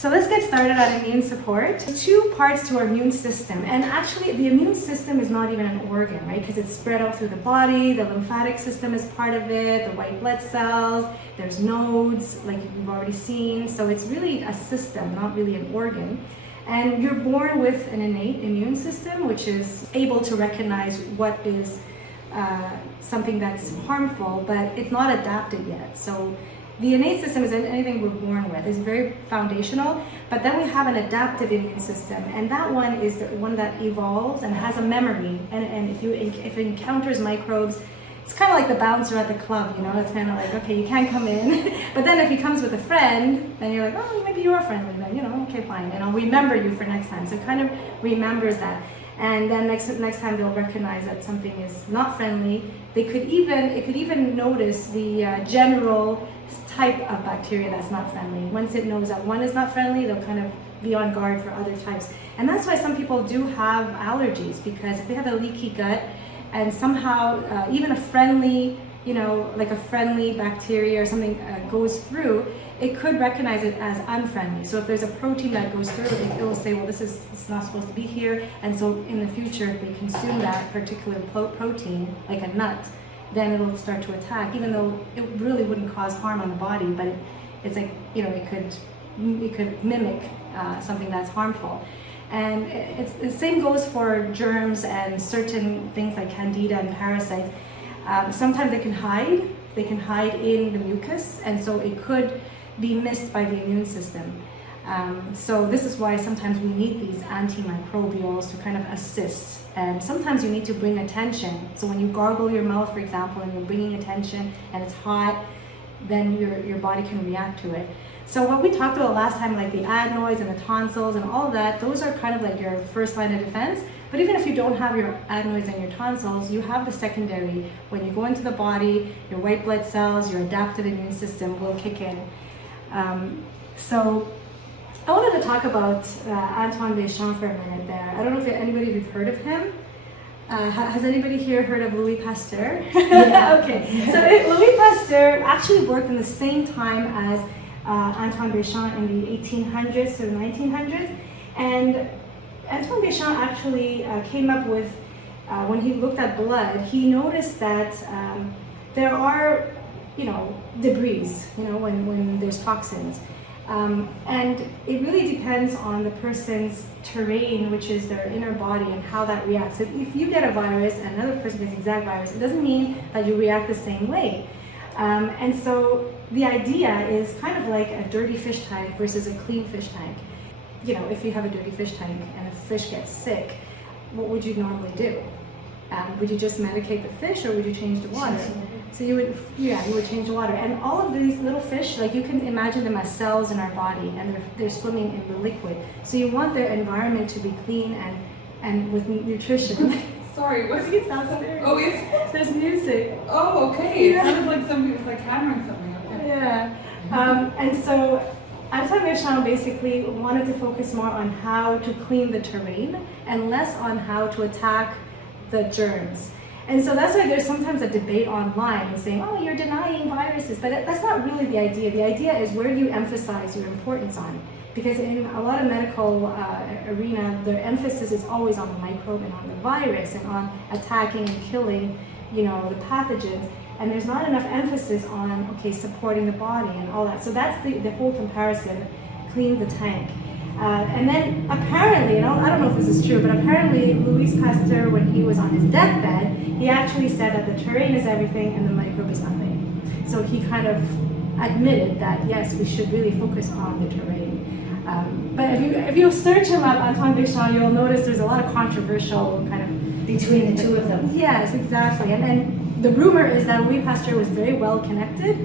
So let's get started on immune support. Two parts to our immune system, and actually the immune system is not even an organ, right? Because it's spread out through the body. The lymphatic system is part of it, the white blood cells, there's nodes like you've already seen. So it's really a system, not really an organ. And you're born with an innate immune system, which is able to recognize what is something that's harmful, but it's not adapted yet. So the innate system is anything we're born with. It's very foundational, but then we have an adaptive immune system, and that one is the one that evolves and has a memory. And if it encounters microbes, it's kind of like the bouncer at the club, you know. It's kind of like, okay, you can't come in. But then if he comes with a friend, then you're like, oh, maybe you are friendly then, you know, okay, fine. And I'll remember you for next time. So it kind of remembers that. And then next time they'll recognize that something is not friendly. It could even notice the general type of bacteria that's not friendly. Once it knows that one is not friendly, they'll kind of be on guard for other types. And that's why some people do have allergies, because if they have a leaky gut and somehow even a friendly, you know, like a friendly bacteria or something goes through, it could recognize it as unfriendly. So if there's a protein that goes through, it will say, well, it's not supposed to be here. And so in the future, if they consume that particular protein, like a nut, then it'll start to attack, even though it really wouldn't cause harm on the body, but it's like, you know, it could mimic something that's harmful. And it's the same goes for germs and certain things like candida and parasites. Sometimes they can hide in the mucus, and so it could be missed by the immune system. So this is why sometimes we need these anti-microbials to kind of assist. And sometimes you need to bring attention. So when you gargle your mouth, for example, and you're bringing attention and it's hot, then your body can react to it. So what we talked about last time, like the adenoids and the tonsils and all of that, those are kind of like your first line of defense. But even if you don't have your adenoids and your tonsils, you have the secondary. When you go into the body, your white blood cells, your adaptive immune system will kick in. So I wanted to talk about Antoine Béchamp for a minute there. I don't know if anybody has heard of him. Has anybody here heard of Louis Pasteur? Yeah. Okay, so Louis Pasteur actually worked in the same time as Antoine Béchamp in the 1800s to the 1900s. And Antoine Béchamp actually came up with, when he looked at blood, he noticed that there are, you know, debris, you know, when there's toxins. And it really depends on the person's terrain, which is their inner body, and how that reacts. So if you get a virus and another person gets the exact virus, it doesn't mean that you react the same way. And so the idea is kind of like a dirty fish tank versus a clean fish tank. You know, if you have a dirty fish tank and a fish gets sick, what would you normally do? Would you just medicate the fish, or would you change the water? So you would change the water. And all of these little fish, like you can imagine them as cells in our body, and they're swimming in the liquid. So you want their environment to be clean and with nutrition. Sorry, what's it sounds there? Oh, yes. There's music. Oh, okay. Yeah. It sounded like somebody was like hammering something. Okay. Yeah. And so Antoine Béchamp basically wanted to focus more on how to clean the terrain and less on how to attack the germs. And so that's why there's sometimes a debate online saying, oh, you're denying viruses, but that's not really the idea. The idea is, where do you emphasize your importance on? Because in a lot of medical arena, the emphasis is always on the microbe and on the virus and on attacking and killing, you know, the pathogens. And there's not enough emphasis on, okay, supporting the body and all that. So that's the whole comparison, clean the tank. And then apparently, and I don't know if this is true, but apparently Louis Pasteur, when he was on his deathbed, he actually said that the terrain is everything and the microbe is nothing. So he kind of admitted that, yes, we should really focus on the terrain. But if you search him up, Antoine Béchamp, you'll notice there's a lot of controversial kind of between the two of them. Yes, exactly. And the rumor is that Louis Pasteur was very well connected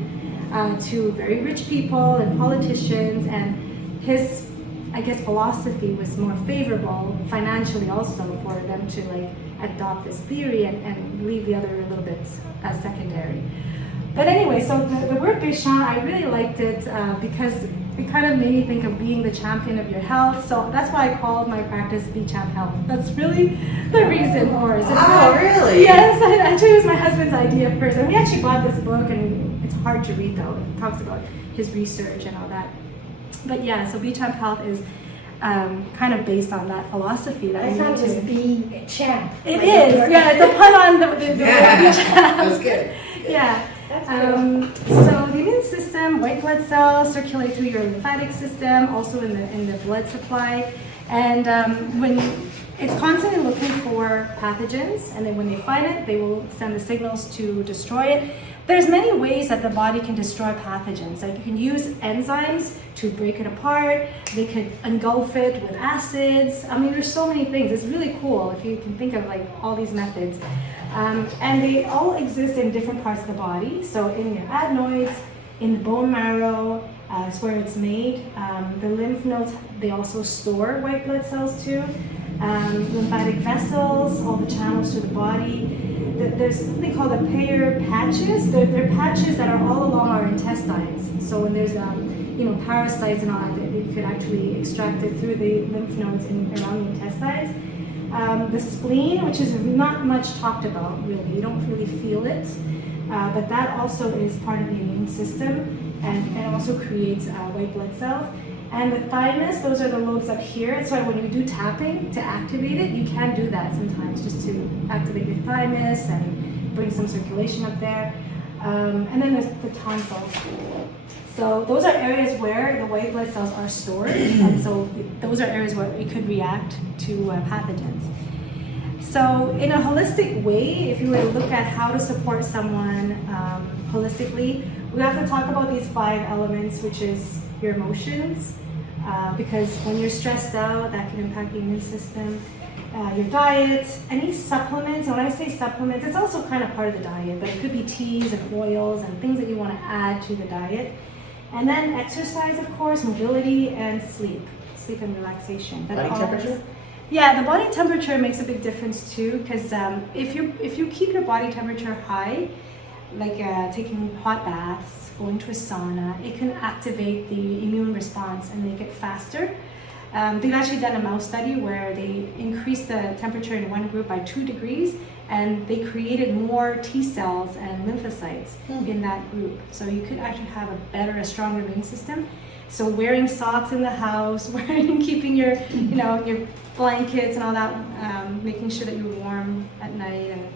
to very rich people and politicians, and his, I guess, philosophy was more favorable financially also for them to like adopt this theory and leave the other a little bit as secondary. But anyway, so the word Béchamp, I really liked it because it kind of made me think of being the champion of your health. So that's why I called my practice Be Champ Health. That's really the reason for it. Oh, really? Yes, actually it was my husband's idea first. And we actually bought this book, and it's hard to read though. It talks about his research and all that. But yeah, so B12 Health is kind of based on that philosophy that I we thought need it was to. B champ. It is, yeah, it's a pun on the That's good. Yeah. That's cool. So the immune system, white blood cells circulate through your lymphatic system, also in the blood supply, and when it's constantly looking for pathogens, and then when they find it, they will send the signals to destroy it. There's many ways that the body can destroy pathogens. Like you can use enzymes to break it apart. They could engulf it with acids. I mean, there's so many things. It's really cool if you can think of like all these methods. And they all exist in different parts of the body. So in your adenoids, in the bone marrow, is where it's made. The lymph nodes, they also store white blood cells too. Lymphatic vessels, all the channels to the body. There's something called the Peyer's patches. They're patches that are all along our intestines. So when there's parasites and all that, you could actually extract it through the lymph nodes around the intestines. The spleen, which is not much talked about really, you don't really feel it, but that also is part of the immune system, and it also creates white blood cells. And the thymus, those are the lobes up here. That's why when you do tapping to activate it, you can do that sometimes just to activate your thymus and bring some circulation up there. And then there's the tonsils. So those are areas where the white blood cells are stored, and so those are areas where it could react to pathogens. So in a holistic way, if you were to look at how to support someone holistically, we have to talk about these 5 elements, which is your emotions, because when you're stressed out, that can impact the immune system. Your diet, any supplements, and when I say supplements, it's also kind of part of the diet, but it could be teas and oils and things that you want to add to the diet. And then exercise, of course, mobility, and sleep and relaxation. Body temperature? Yeah, the body temperature makes a big difference too, because if you keep your body temperature high, like taking hot baths, going to a sauna, it can activate the immune response and make it faster. They've actually done a mouse study where they increased the temperature in one group by 2 degrees, and they created more T cells and lymphocytes in that group. So you could actually have a stronger immune system. So wearing socks in the house, keeping your blankets and all that, making sure that you're warm at night and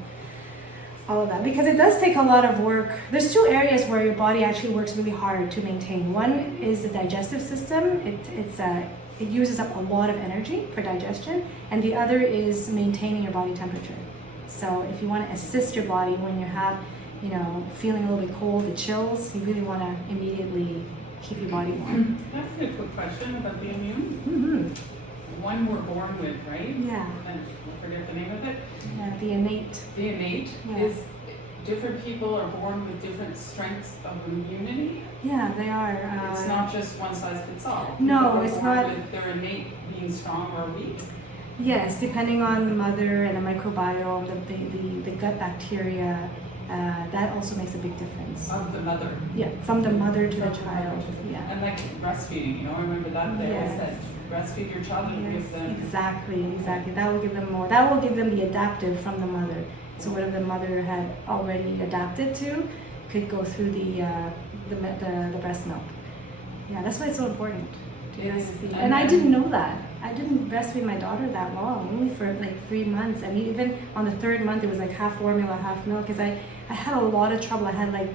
all of that, because it does take a lot of work. There's 2 areas where your body actually works really hard to maintain. One is the digestive system. It uses up a lot of energy for digestion, and the other is maintaining your body temperature. So if you want to assist your body when you have, feeling a little bit cold, the chills, you really want to immediately keep your body warm. That's a quick question about the immune. Mm-hmm. One we're born with, right? Yeah. And I forget the name of it. Yeah, the innate. The innate Yeah. is different people are born with different strengths of immunity. Yeah, they are. It's not just one size fits all. No, People are it's born not. With their innate being strong or weak. Yes, depending on the mother and the microbiome, the gut bacteria, that also makes a big difference. Of the mother. Yeah, from the mother to the child. Yeah. And like breastfeeding, I remember that they always Yes. said, breastfeed your child and give Yes, them. exactly. That will give them more. That will give them the adaptive from the mother. So whatever the mother had already adapted to could go through the breast milk. Yeah, that's why it's so important to It is. breastfeed. And I didn't know that. I didn't breastfeed my daughter that long, only for like 3 months. And even on the 3rd month, it was like half formula, half milk, because I had a lot of trouble. I had like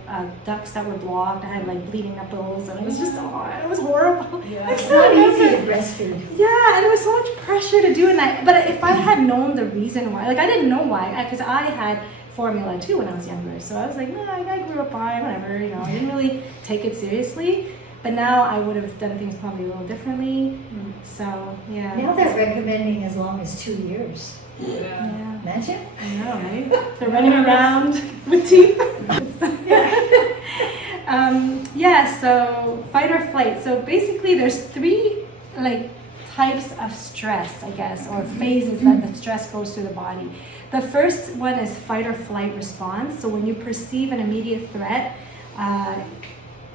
ducts that were blocked. I had like bleeding nipples, and it was just, it was horrible. Yeah. It's It's not not easy easy. to breastfeed. Yeah, and it was so much pressure to do it. But if I had known the reason why, like I didn't know why, because I had formula too when I was younger. So I was like, no, I grew up fine, whatever, I didn't really take it seriously. But now I would have done things probably a little differently. So, yeah. Now they're recommending as long as 2 years. Yeah. Yeah. Imagine? I know, right? They're running around with teeth. So fight or flight. So basically there's 3 types of stress, I guess, or phases that the stress goes through the body. The first one is fight or flight response. So when you perceive an immediate threat,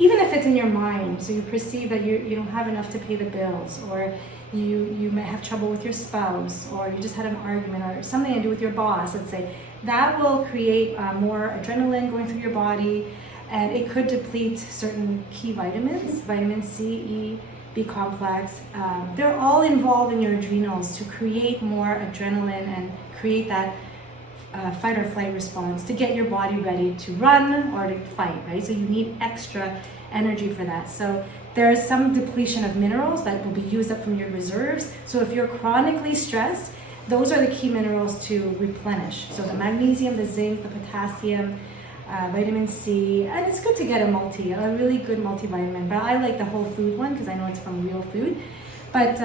even if it's in your mind, so you perceive that you don't have enough to pay the bills, or you may have trouble with your spouse, or you just had an argument, or something to do with your boss, let's say, that will create more adrenaline going through your body, and it could deplete certain key vitamins, vitamin C, E, B complex. They're all involved in your adrenals to create more adrenaline and create that fight or flight response to get your body ready to run or to fight, right? So you need extra energy for that. So there's some depletion of minerals that will be used up from your reserves. So if you're chronically stressed, those are the key minerals to replenish. So the magnesium, the zinc, the potassium, vitamin C, and it's good to get a really good multivitamin, but I like the whole food one because I know it's from real food. But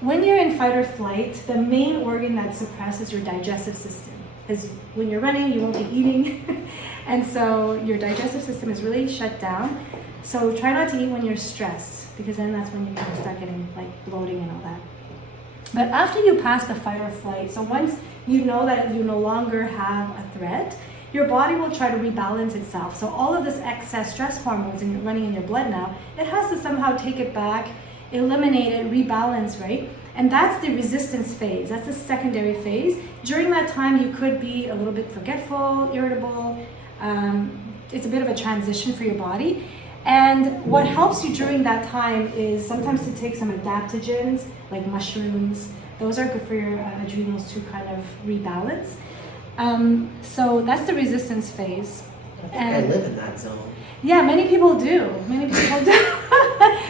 when you're in fight or flight, the main organ that suppresses your digestive system, because when you're running, you won't be eating, and so your digestive system is really shut down. So try not to eat when you're stressed, because then that's when you kind of start getting like bloating and all that. But after you pass the fight or flight, so once you know that you no longer have a threat, your body will try to rebalance itself. So all of this excess stress hormones running in your blood now, it has to somehow take it back, eliminate it, rebalance, right? And that's the resistance phase. That's the secondary phase. During that time, you could be a little bit forgetful, irritable. It's a bit of a transition for your body. And what helps you during that time is sometimes to take some adaptogens, like mushrooms. Those are good for your adrenals to kind of rebalance. So that's the resistance phase. I think I live in that zone. Yeah, many people do. Many people do.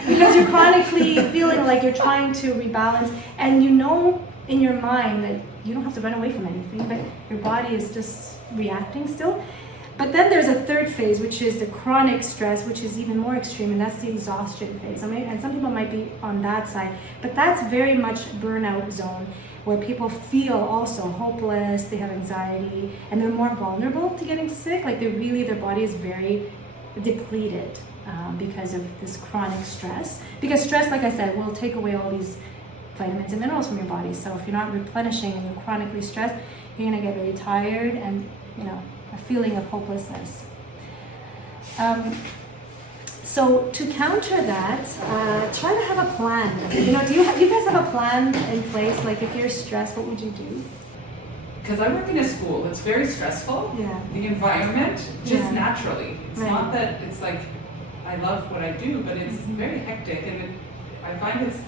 Because you're chronically feeling like you're trying to rebalance, and you know in your mind that you don't have to run away from anything, but your body is just reacting still. But then there's a third phase, which is the chronic stress, which is even more extreme, and that's the exhaustion phase. And some people might be on that side, but that's very much burnout zone, where people feel also hopeless, they have anxiety, and they're more vulnerable to getting sick. Like their body is very depleted because of this chronic stress. Because stress, like I said, will take away all these vitamins and minerals from your body. So if you're not replenishing and you're chronically stressed, you're gonna get very tired and, a feeling of hopelessness. So to counter that, try to have a plan. Do you guys have a plan in place? Like if you're stressed, what would you do? Because I work in a school, it's very stressful. Yeah. The environment, just Yeah. naturally. It's Right. not that it's like, I love what I do, but it's very hectic, and I find it's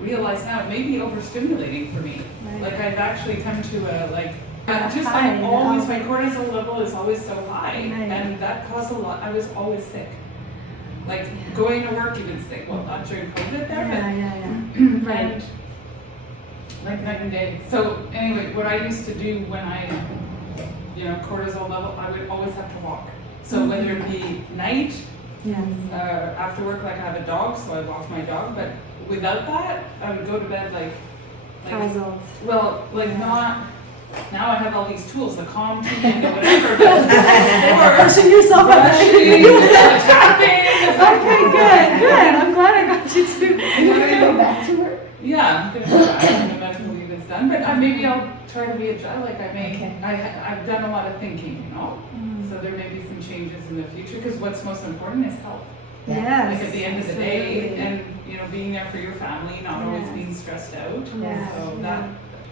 realized now, it may be overstimulating for me. Right. Like I've actually come to High, I'm always, my cortisol level is always so high, Right. and that caused a lot, I was always sick. Like going to work even sick, well not during COVID there, Yeah. Right. and like night and day. So anyway, what I used to do when I, cortisol level, I would always have to walk. So whether it be night, Yeah. after work, like I have a dog, so I walk my dog, but without that, I would go to bed like Frazzled. well, like not, now I have all these tools, the calm treatment or whatever, but Brushing yourself up. brushing, tapping. Okay, good. I'm glad I got you too. You're gonna go back to work? Yeah, I'm gonna try. I don't know to believe it's done, but maybe I'll try to be agile. Like Okay. I've done a lot of thinking, so there may be some changes in the future, because what's most important is health. Yes. Like at the end of the day, absolutely. and being there for your family, not always Yes. being stressed out. Yeah. So that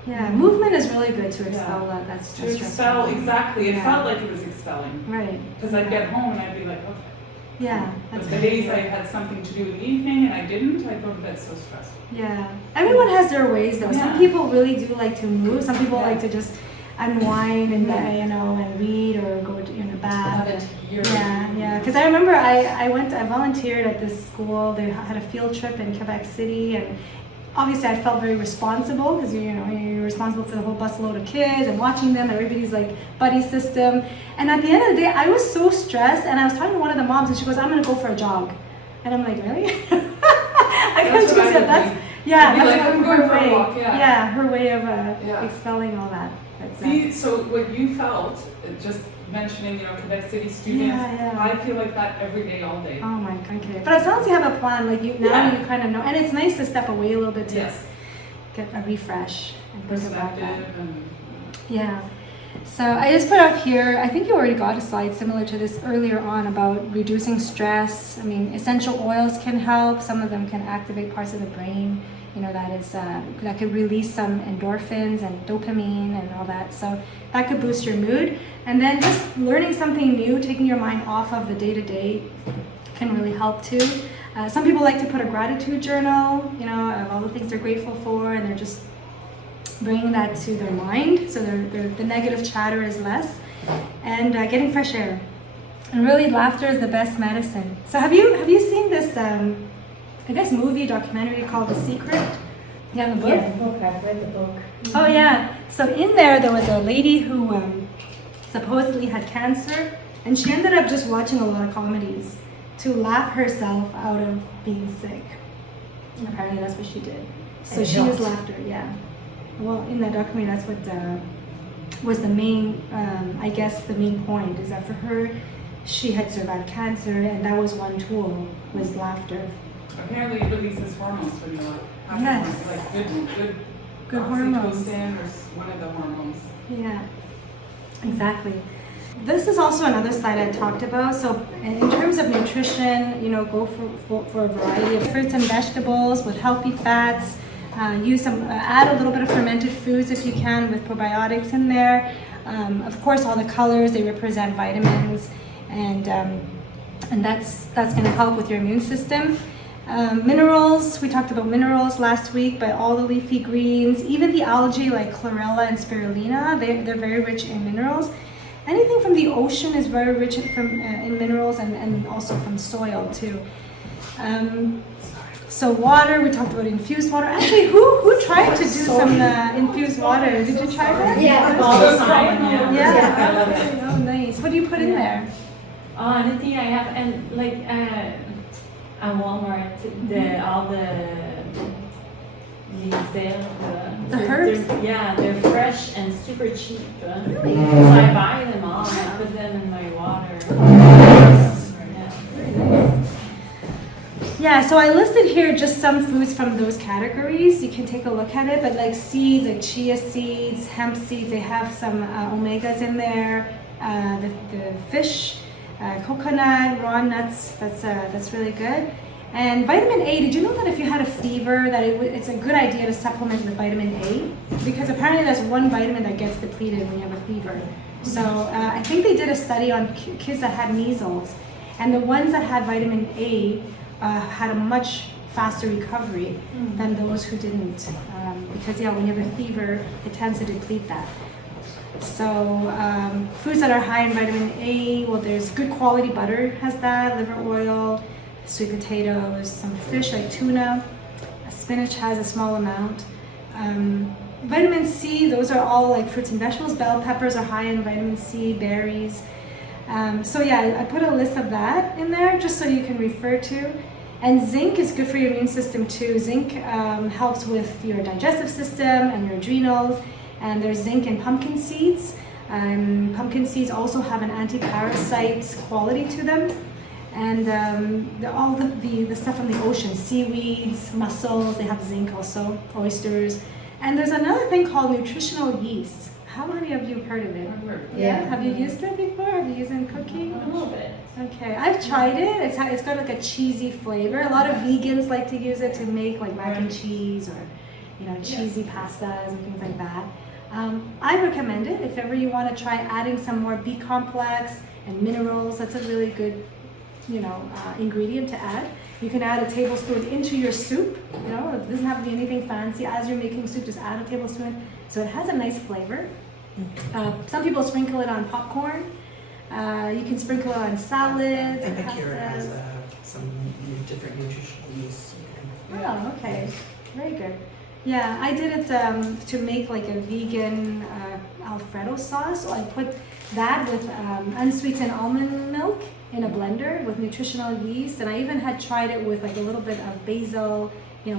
Yeah, movement is really good to expel that to stress. expel, exactly. It Yeah. felt like it was expelling, Right. because I'd get home and I'd be like, okay. Yeah, But that's the really days I good. had something to do in the evening and I didn't, I'd go to bed so stressed. Yeah, everyone has their ways though. Some Yeah. people really do like to move. Some people Yeah. like to just unwind and and read or go to in a bath. Yeah. Because I remember I volunteered at this school. They had a field trip in Quebec City, and obviously I felt very responsible because you're responsible for the whole busload of kids and watching them. Everybody's like buddy system. And at the end of the day, I was so stressed, and I was talking to one of the moms, and she goes, "I'm gonna go for a jog," and I'm like, "Really?" I That's guess what she I said would that's think. yeah, You'd be that's like, "I'm her going for a way. walk," yeah. Her way of Yeah. expelling all that. But, See, so what you felt, just mentioning, Quebec City students, Yeah. I feel like that every day, all day. oh my god. Okay. But as long as you have a plan, like you Yeah. you kind of know, and it's nice to step away a little bit to Yes, get a refresh and think about that. perspective and. Yeah. So I just put up here, I think you already got a slide similar to this earlier on about reducing stress. I mean, essential oils can help. Some of them can activate parts of the brain, that could release some endorphins and dopamine and all that. So that could boost your mood. And then just learning something new, taking your mind off of the day-to-day can really help too. Some people like to put a gratitude journal, you know, of all the things they're grateful for, and they're just bringing that to their mind, so the negative chatter is less, and getting fresh air. And really, laughter is the best medicine. So have you seen this, I guess, movie documentary called The Secret? You have the book? Yeah, the book. I've read the book. Oh yeah. So in there was a lady who supposedly had cancer, and she ended up just watching a lot of comedies to laugh herself out of being sick. And apparently that's what she did. So she used laughter, yeah. Well, in that documentary, that's what was the main, I guess the main point, is that for her, she had survived cancer, and that was one tool, was laughter. Apparently it releases hormones when you laugh. Yes. Like Good hormones. oxytocin or one of the hormones. Yeah, exactly. This is also another slide I talked about. So in terms of nutrition, you know, go for a variety of fruits and vegetables with healthy fats. Use add a little bit of fermented foods if you can, with probiotics in there. Of course, all the colors, they represent vitamins, and that's going to help with your immune system. Minerals, we talked about minerals last week, but all the leafy greens, even the algae like chlorella and spirulina, they're very rich in minerals. Anything from the ocean is very rich in minerals, and also from soil too. So water, we talked about infused water. Actually, who tried to do some infused water? Did you try that? Yeah, all the time. Yeah. I love it. Oh, nice. What do you put in there? Anything I have, and like at Walmart, all the herbs? They're fresh and super cheap. So I buy them all and I put them in my water. Yeah, so I listed here just some foods from those categories. You can take a look at it, but like seeds, like chia seeds, hemp seeds, they have some omegas in there. The fish, coconut, raw nuts, that's really good. And vitamin A, did you know that if you had a fever, that it's a good idea to supplement with vitamin A? Because apparently there's one vitamin that gets depleted when you have a fever. So I think they did a study on kids that had measles, and the ones that had vitamin A had a much faster recovery than those who didn't. Because when you have a fever, it tends to deplete that. So foods that are high in vitamin A, well, there's good quality butter has that, liver oil, sweet potatoes, some fish like tuna, spinach has a small amount. Vitamin C, those are all like fruits and vegetables. Bell peppers are high in vitamin C, berries. So yeah, I put a list of that in there just so you can refer to. And zinc is good for your immune system too. Zinc helps with your digestive system and your adrenals. And there's zinc in pumpkin seeds. Pumpkin seeds also have an anti-parasite quality to them. And all the stuff from the ocean, seaweeds, mussels, they have zinc also, oysters. And there's another thing called nutritional yeast. How many of you have heard of it? Yeah. Have you used it before? Have you used it in cooking? A little bit. Okay, I've tried it. It's got like a cheesy flavor. A lot of vegans like to use it to make like mac and cheese, or cheesy pastas and things like that. I recommend it if ever you want to try adding some more B complex and minerals. That's a really good ingredient to add. You can add a tablespoon into your soup. It doesn't have to be anything fancy. As you're making soup, just add a tablespoon. So it has a nice flavor. Some people sprinkle it on popcorn. You can sprinkle it on salads. Epicure has some different nutritional yeast. Oh, okay. Very good. Yeah, I did it to make like a vegan Alfredo sauce. So I put that with unsweetened almond milk in a blender with nutritional yeast, and I even had tried it with like a little bit of basil,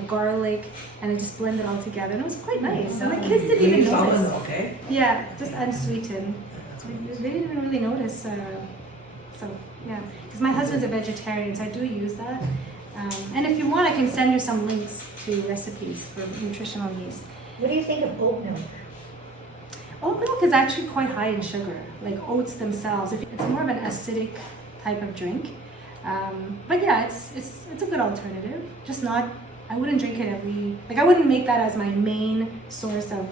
garlic, and I just blended it all together, and it was quite nice. And the kids didn't even notice. Okay. Yeah, just unsweetened. They didn't even really notice. So yeah, because my husband's a vegetarian, so I do use that. And if you want, I can send you some links to recipes for nutritional yeast. What do you think of oat milk? Oat milk is actually quite high in sugar, like oats themselves. It's more of an acidic type of drink. But yeah, it's a good alternative. Just not, I wouldn't drink it I wouldn't make that as my main source of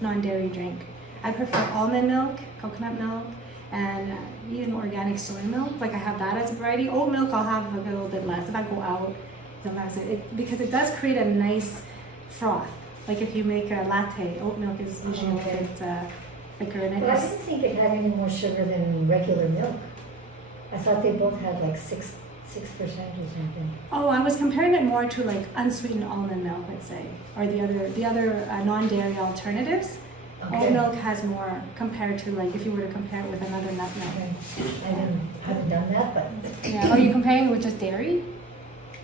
non-dairy drink. I prefer almond milk, coconut milk, and even organic soy milk. Like I have that as a variety. Oat milk I'll have a little bit less if I go out. Sometimes because it does create a nice froth. Like if you make a latte, oat milk is usually a bit thicker. And But I didn't think it had any more sugar than regular milk. I thought they both had like 6% or something. Oh, I was comparing it more to like unsweetened almond milk, let's say, or the other non-dairy alternatives. Okay. Oat milk has more compared to like if you were to compare it with another nut milk. I haven't done that, but. Yeah. Are you comparing it with just dairy?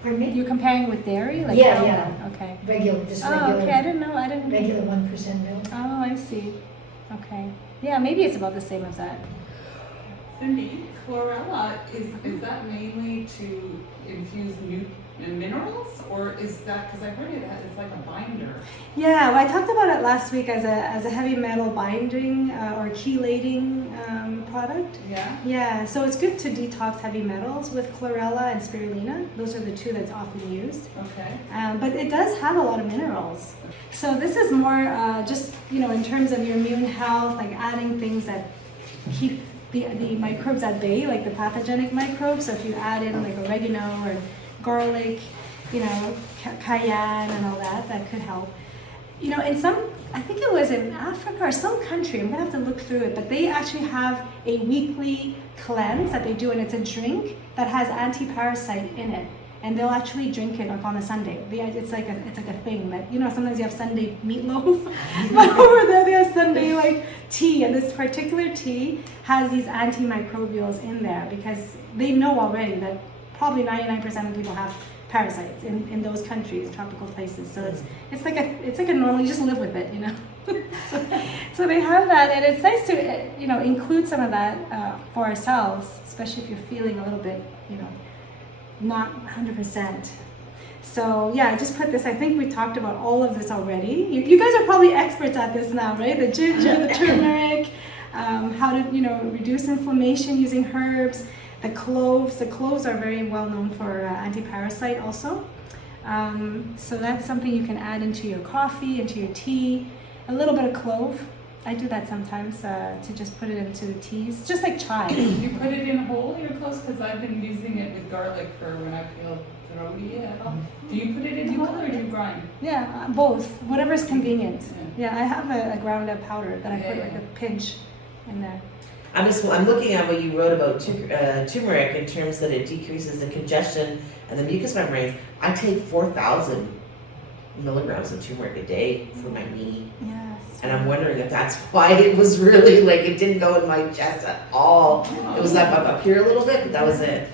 Pardon me? You're comparing it with dairy? Like Yeah, cow yeah. milk? Okay. Regular, just Oh, regular. okay. I didn't know. I didn't. Regular 1% milk. Oh, I see. Okay. Yeah, maybe it's about the same as that. Cindy, chlorella, is that mainly to infuse minerals, or is that, because I heard it's like a binder? Yeah, well, I talked about it last week as a heavy metal binding or chelating product. Yeah? Yeah, so it's good to detox heavy metals with chlorella and spirulina. Those are the two that's often used. Okay. But it does have a lot of minerals. So this is more just, in terms of your immune health, like adding things that keep the microbes at bay, like the pathogenic microbes. So if you add in like oregano or garlic, cayenne and all that, that could help. In some, I think it was in Africa or some country, I'm gonna have to look through it, but they actually have a weekly cleanse that they do, and it's a drink that has anti-parasite in it. And they'll actually drink it like on a Sunday. It's like a thing that, sometimes you have Sunday meatloaf, but over there they have Sunday like tea, and this particular tea has these antimicrobials in there because they know already that probably 99% of people have parasites in those countries, tropical places. So it's like a normal, you just live with it, so they have that, and it's nice to include some of that for ourselves, especially if you're feeling a little bit not 100%. So yeah, I just put this, I think we talked about all of this already. You guys are probably experts at this now, right? The ginger, the turmeric, how to reduce inflammation using herbs. The cloves are very well known for anti-parasite also. So that's something you can add into your coffee, into your tea. A little bit of clove. I do that sometimes to just put it into the teas, just like chai. You put it in whole, your cloves? Because I've been using it with garlic for when I feel throaty. Do you put it in whole or do you grind? Yeah, both. Whatever's convenient. Yeah, I have a ground up powder that I put like a pinch in there. I'm looking at what you wrote about turmeric in terms that it decreases the congestion and the mucous membranes. I take 4,000 milligrams of turmeric a day for my knee. Yes. And I'm wondering if that's why it was really it didn't go in my chest at all. It was up here a little bit, but that was it.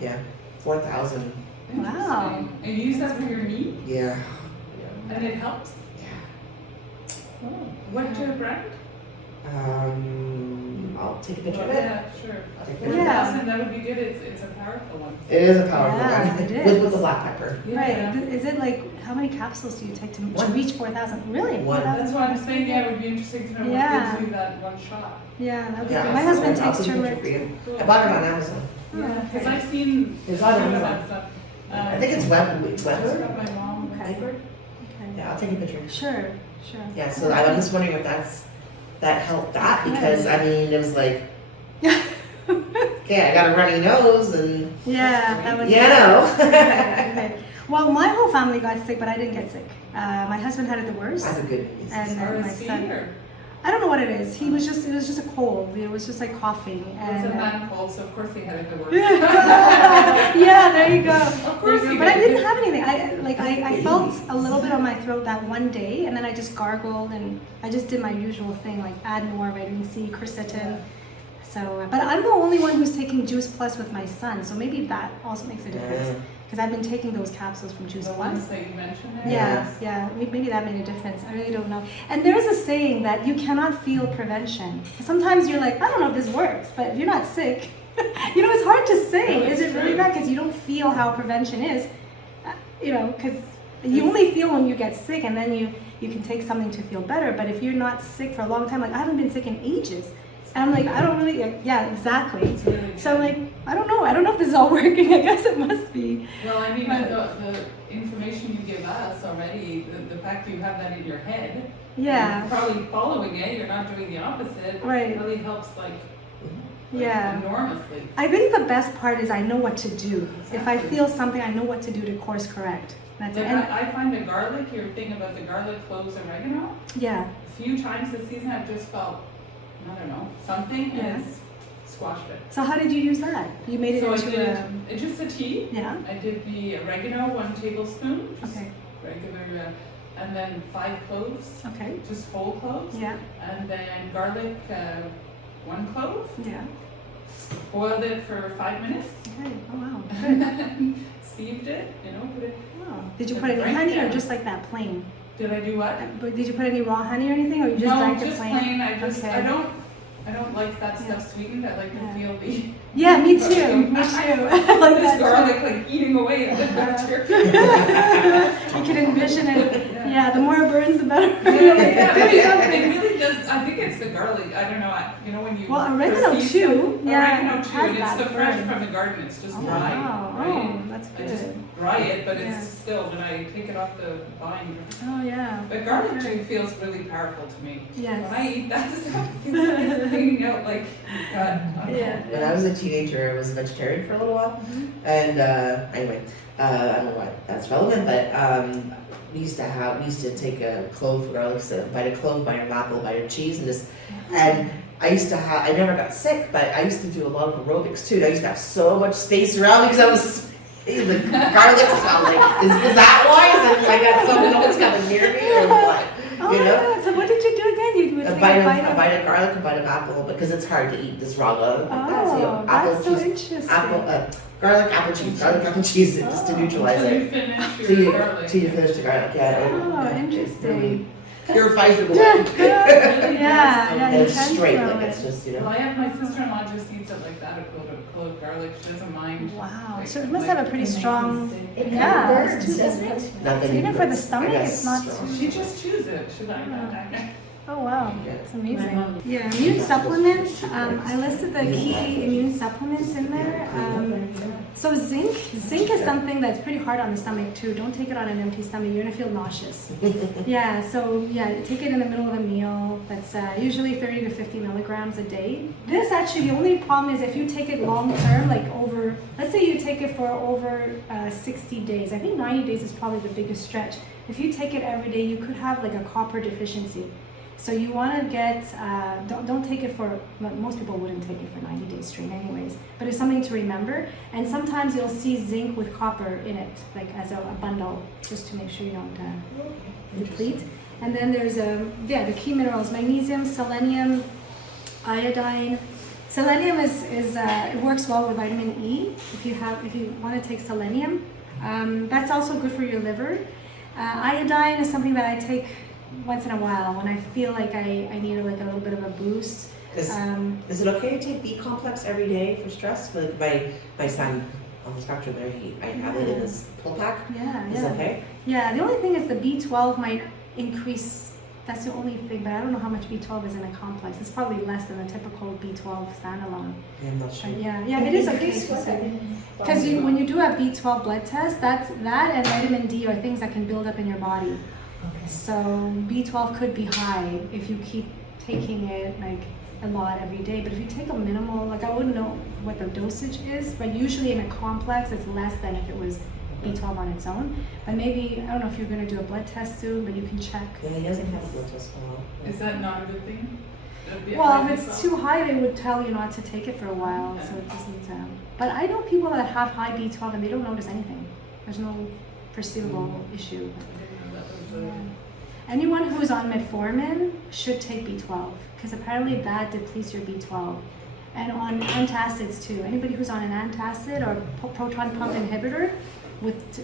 Yeah, 4,000. Wow. And you use that for your knee? Yeah. And it helps? Yeah. What brand? I'll take a picture of it. Yeah, sure. I'll take a picture of it. 4,000, that would be good. It's a powerful one. It is a powerful Yeah, one. it is. With the black pepper. Right. Is it like, how many capsules do you take to One. reach 4,000? Really? One. 4,000? That's why I'm saying, it would be interesting to know Yeah. what gives you that one shot. Yeah, that would be Yeah, good. My husband I'll takes take a picture turmeric. for you. Cool. I bought it on Amazon. Yeah, because I've seen It's on some of Amazon. that stuff. I think it's web. It's got my mom. Okay. Edward? Okay. Yeah, I'll take a picture. Sure. Yeah, so I'm just wondering if that helped that, because it was like, okay, I got a runny nose and Yeah, that was okay. Well, my whole family got sick, but I didn't get sick. My husband had it the worst, That's a good news. and then my RSV son. or I don't know what it is. It was just a cold. It was just like coughing. it's a And man cold, so of course he had it the worst. yeah, there you go. Of course There he you go. But I did. didn't have anything. I felt a little bit on my throat that one day, and then I just gargled, and I just did my usual thing, like add more vitamin C, quercetin. So, but I'm the only one who's taking Juice Plus with my son, so maybe that also makes a difference. Because I've been taking those capsules from Juice The Plus. ones that you mentioned there? Yeah, maybe that made a difference. I really don't know. And there is a saying that you cannot feel prevention. Sometimes you're like, I don't know if this works, but if you're not sick, it's hard to say. No, is it's it really true. bad? Because you don't feel how prevention is. Because you only feel when you get sick, and then you can take something to feel better. But if you're not sick for a long time, like I haven't been sick in ages. And I'm like, I don't really, yeah, exactly. It's really So I'm good. like, I don't know if this is all working. I guess it must be. Well, I mean, But- the information you give us already, the fact you have that in your head, Yeah. you're probably following it, you're not doing the opposite, Right. it really helps like Yeah. enormously. I think the best part is I know what to do. If I Exactly. feel something, I know what to do to course correct. That's it. Like And, I find the garlic, your thing about the garlic, cloves, oregano, yeah. a few times this season I've just felt, I don't know, something Yeah. and it's squashed it. So how did you use that? You made it So I into did a, just a tea. yeah. I did the oregano, 1 tablespoon, just Okay. regular, and then 5 cloves, Okay. just whole cloves, Yeah. and then garlic, 1 clove. Yeah. Boiled it for 5 minutes, Okay. Oh wow. and then sieved it, put it. Oh. Did you put any honey or just like that plain? Did I do what? But did you put any raw honey or anything, or you just No, drank it just plain? plain. Okay. I don't like that Yeah. stuff sweetened. I like Yeah. to feel the Yeah, me too. Me too. I like this that too. garlic like eating away at the bacteria. You can envision it. Yeah, the more it burns, the better. It really does. I think it's the garlic. I don't know. When you Well, oregano perceive too. something- Yeah, oregano it too, has and it's that the fresh burn. from the garden. It's just Oh, dry. wow. Right? Oh, that's I just good. dry it, but it's Yeah. still when I take it off the vine. Oh, yeah. But garlic Okay. too feels really powerful to me. Yes. When I eat that stuff, it's cleaning out like God. Yeah. When I was a teenager, I was a vegetarian for a little while, and anyway, I don't know why that's relevant, but we used to take a clove of garlic, so bite a clove, bite an apple, bite a cheese, and I never got sick, but I used to do a lot of aerobics too. And I used to have so much space around me because I was the garlic smell. Like, is that why? Is it like I got someone else coming near me or what? Oh, You my know? God. So what did you do again? You would A take bite a bite of garlic, a bite of apple, because it's hard to eat this raw garlic. Oh, apple, that's so cheese, interesting. garlic, apple cheese, just to neutralize Until it. you finish Till your you, garlic. till you finish the garlic, yeah. Oh, it interesting. purifies your blood. Yeah, And it's you straight, can like smell it's it. just, Well, I have my sister-in-law just eats it like that, a clove of garlic. She doesn't mind. Wow. So it must have a pretty strong. It kind Yeah, of burns, it's too doesn't different. it? nothing. So even for the but stomach, I guess it's not strong. too- She just chews it. She's like, Oh wow, Yeah. that's My amazing. mom- Yeah, immune supplements. I listed the key immune supplements in there. So zinc is something that's pretty hard on the stomach too. Don't take it on an empty stomach. You're gonna feel nauseous. Yeah, so yeah, take it in the middle of a meal. That's usually 30 to 50 milligrams a day. This actually, the only problem is if you take it long term, like over, let's say you take it for over 60 days. I think 90 days is probably the biggest stretch. If you take it every day, you could have like a copper deficiency. So you want to get, don't take it for, most people wouldn't take it for 90 days straight anyways, but it's something to remember. And sometimes you'll see zinc with copper in it, like as a bundle, just to make sure you don't deplete. And then there's, the key minerals, magnesium, selenium, iodine. Selenium it works well with vitamin E, if you want to take selenium. That's also good for your liver. Iodine is something that I take once in a while when I feel like I need a little bit of a boost. Is it okay to take B complex every day for stress? Like my son on the spectrum there, I have it in his pill pack. Yeah, Is it okay? Yeah, the only thing is the B12 might increase. That's the only thing, but I don't know how much B12 is in a complex. It's probably less than a typical B12 standalone. Yeah, I'm not sure. But yeah, it is okay. Because when you do a B12 blood test, that and vitamin D are things that can build up in your body. Okay. So B12 could be high if you keep taking it like a lot every day. But if you take a minimal, like I wouldn't know what the dosage is, but usually in a complex it's less than if it was B12 on its own. But maybe, I don't know if you're going to do a blood test soon, but you can check. Yeah, he hasn't had a blood test for a while. is that not a good thing? Well, if it's too high, they would tell you not to take it for a while, so it doesn't. But I know people that have high B12 and they don't notice anything. There's no perceivable issue. Anyone who's on metformin should take B12 because apparently that depletes your B12. And on antacids too. Anybody who's on an antacid or proton pump inhibitor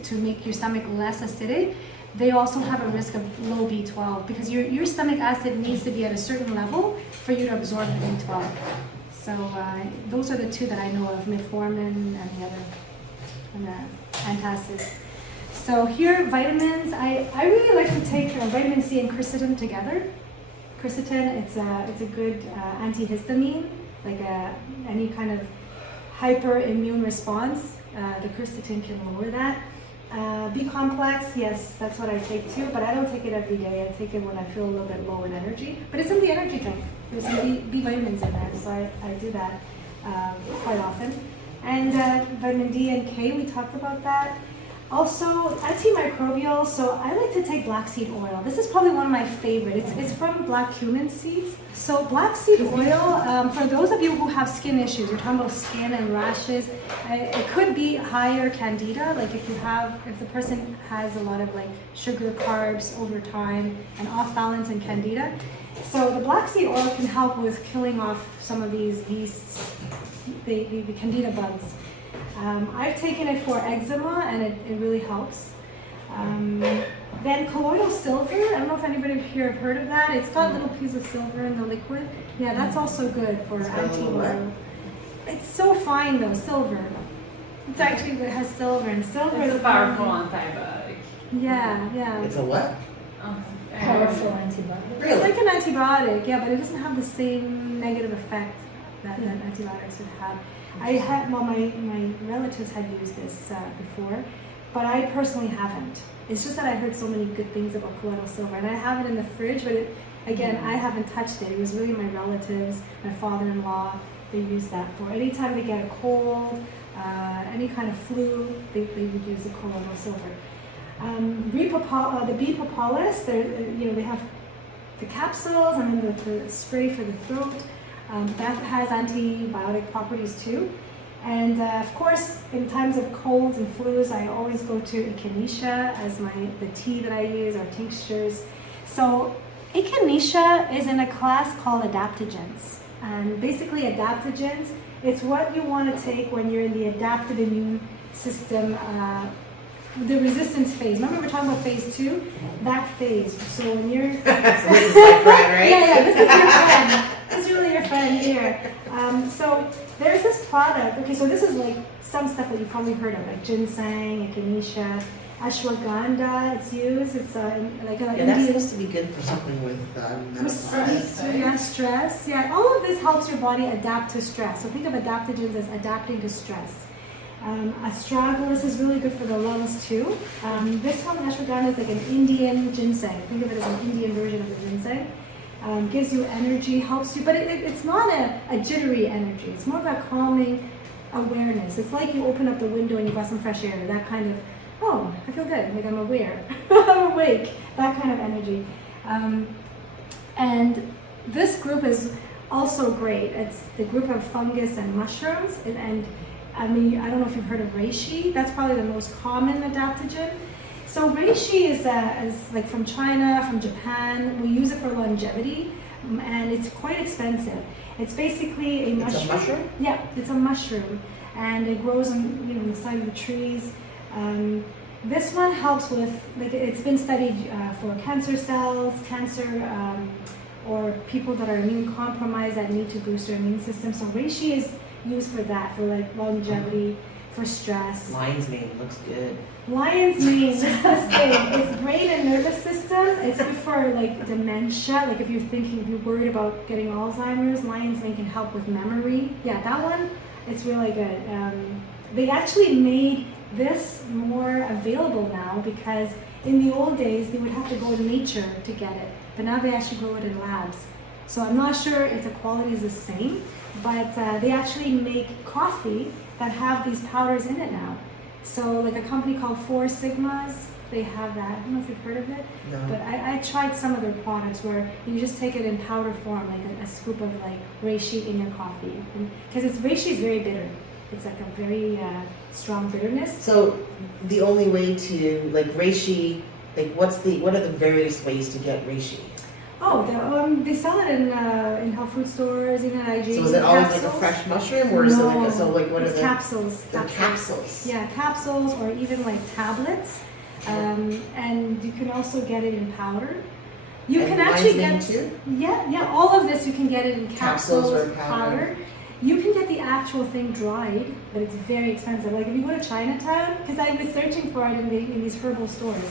to make your stomach less acidic, they also have a risk of low B12 because your stomach acid needs to be at a certain level for you to absorb the B12. So those are the two that I know of, metformin and the other antacids. So here, vitamins, I really like to take vitamin C and quercetin together. Quercetin, it's a good antihistamine, like any kind of hyperimmune response. The quercetin can lower that. B complex, yes, that's what I take too, but I don't take it every day. I take it when I feel a little bit low in energy. But it's in the energy drink. There's some B vitamins in there, so I do that quite often. And vitamin D and K, we talked about that. Also, antimicrobials, so I like to take black seed oil. This is probably one of my favorites. It's from black cumin seeds. So black seed oil, for those of you who have skin issues, you're talking about skin and rashes, it could be higher candida, like if the person has a lot of like sugar, carbs over time and off balance in candida. So the black seed oil can help with killing off some of these yeasts, the candida bugs. I've taken it for eczema and it really helps. Then colloidal silver, I don't know if anybody here have heard of that. It's got little pieces of silver in the liquid. Yeah, that's also good for anti-oil. It's so fine though, silver. It's actually, it has silver, and silver It's is a powerful antibiotic. Yeah. It's a what? Powerful antibiotic. It's Really? like an antibiotic, yeah, but it doesn't have the same negative effect that antibiotics would have. My relatives had used this before, but I personally haven't. It's just that I heard so many good things about colloidal silver, and I have it in the fridge, but again, I haven't touched it. It was really my relatives, my father-in-law, they use that for anytime they get a cold, any kind of flu, they would use the colloidal silver. The B propolis, they have the capsules and then the spray for the throat. That has antibiotic properties too. And of course, in times of colds and flus, I always go to echinacea as the tea that I use, or tinctures. So echinacea is in a class called adaptogens. And basically adaptogens, it's what you want to take when you're in the adaptive immune system, the resistance phase. Remember we're talking about phase 2? That phase. So when you're... So this is like that, right? Yeah, this is your friend. This is really your friend here. So there's this product. Okay, so this is like some stuff that you've probably heard of, like ginseng, echinacea, ashwagandha. It's used. It's like a That seems to be good for something with menopause. yeah, stress. Yeah, all of this helps your body adapt to stress. So think of adaptogens as adapting to stress. Astragalus is really good for the lungs too. This one, ashwagandha, is like an Indian ginseng. Think of it as an Indian version of the ginseng. Gives you energy, helps you, but it's not a jittery energy. It's more of a calming awareness. It's like you open up the window and you got some fresh air. That kind of, oh, I feel good, like I'm aware, I'm awake. That kind of energy. And this group is also great. It's the group of fungus and mushrooms, and I mean, I don't know if you've heard of reishi. That's probably the most common adaptogen. So reishi is like from China, from Japan. We use it for longevity, and it's quite expensive. It's basically a mushroom. It's a mushroom? Yeah, it's a mushroom, and it grows on the side of the trees. This one helps with, like, it's been studied for cancer cells, or people that are immune compromised that need to boost their immune system. So reishi is used for that, for like longevity, for stress. Lion's mane looks good. Lion's mane, this thing, it's brain and nervous system. It's good for like dementia, like if you're worried about getting Alzheimer's, lion's mane can help with memory. Yeah, that one, it's really good. They actually made this more available now, because in the old days they would have to go to nature to get it, but now they actually grow it in labs. So I'm not sure if the quality is the same, but they actually make coffee that have these powders in it now. So like a company called 4 Sigmas, they have that. I don't know if you've heard of it, No. but I tried some of their products where you just take it in powder form, like a scoop of like reishi in your coffee. Because reishi is very bitter. It's like a very strong bitterness. So the only way to, like, reishi, like what are the various ways to get reishi? Oh, they sell it in health food stores, even at IG. So is it always like a Capsules. fresh mushroom, or is it like No, a, so like what are it's the capsules? They're capsules. Yeah, capsules, or even like tablets. And you can also get it in powder. You And can actually lion's get mane too? yeah, all of this you can get it in Capsules capsules, or powder. You can get the actual thing dried, but it's very expensive. Like if you go to Chinatown, because I was searching for it in these herbal stores.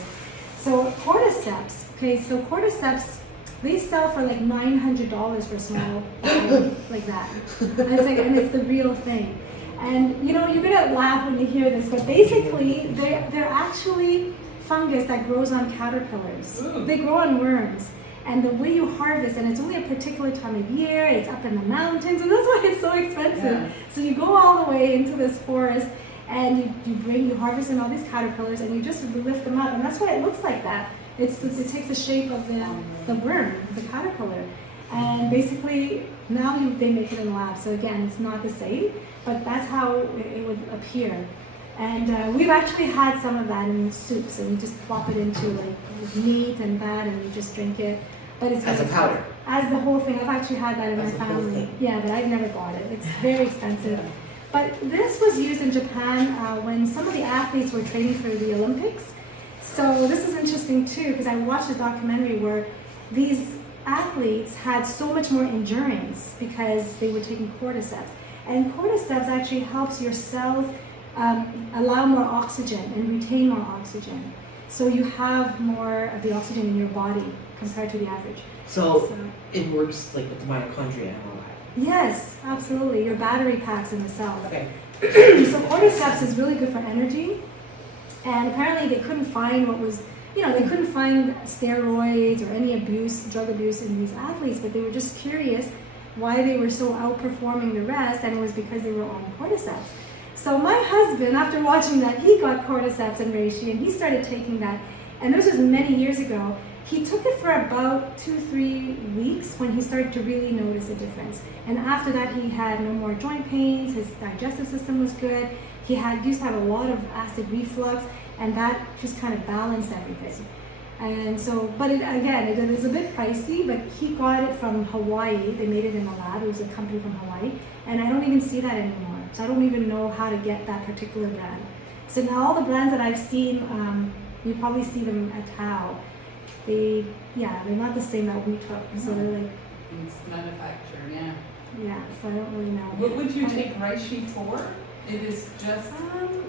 So cordyceps, okay, so cordyceps They sell for like $900 for a small bottle like that. And it's the real thing. And you know, you're gonna laugh when you hear this, but basically they're actually fungus that grows on caterpillars. Ooh. They grow on worms. And the way you harvest, and it's only a particular time of year, it's up in the mountains, and that's why it's so expensive. Yeah. So you go all the way into this forest, and you harvest in all these caterpillars, and you just lift them up, and that's why it looks like that. It takes the shape of the worm, the caterpillar. And basically, now they make it in the lab. So again, it's not the same, but that's how it would appear. And we've actually had some of that in soups, and you just plop it into like meat and that, and you just drink it. But it's As a powder. As the whole thing. I've actually had that in As my the whole family. thing. Yeah, but I've never bought it. It's very expensive. But this was used in Japan when some of the athletes were training for the Olympics. So this is interesting too, because I watched a documentary where these athletes had so much more endurance because they were taking cordyceps. And cordyceps actually helps your cells allow more oxygen and retain more oxygen. So you have more of the oxygen in your body compared to the average. So it works like with the mitochondria and all that. Yes, absolutely. Your battery packs in the cells. Okay. So cordyceps is really good for energy. And apparently they couldn't find they couldn't find steroids or any drug abuse in these athletes, but they were just curious why they were so outperforming the rest, and it was because they were on cordyceps. So my husband, after watching that, he got cordyceps and reishi, and he started taking that. And this was many years ago. He took it for about 2-3 weeks when he started to really notice a difference. And after that, he had no more joint pains, his digestive system was good. He used to have a lot of acid reflux, and that just kind of balanced everything. And so, but it is a bit pricey, but he got it from Hawaii. They made it in a lab. It was a company from Hawaii. And I don't even see that anymore. So I don't even know how to get that particular brand. So now all the brands that I've seen, you probably see them at Tao. They're not the same that we took. So they're like, It's manufactured, yeah. so I don't really know. What would you take reishi for? It is just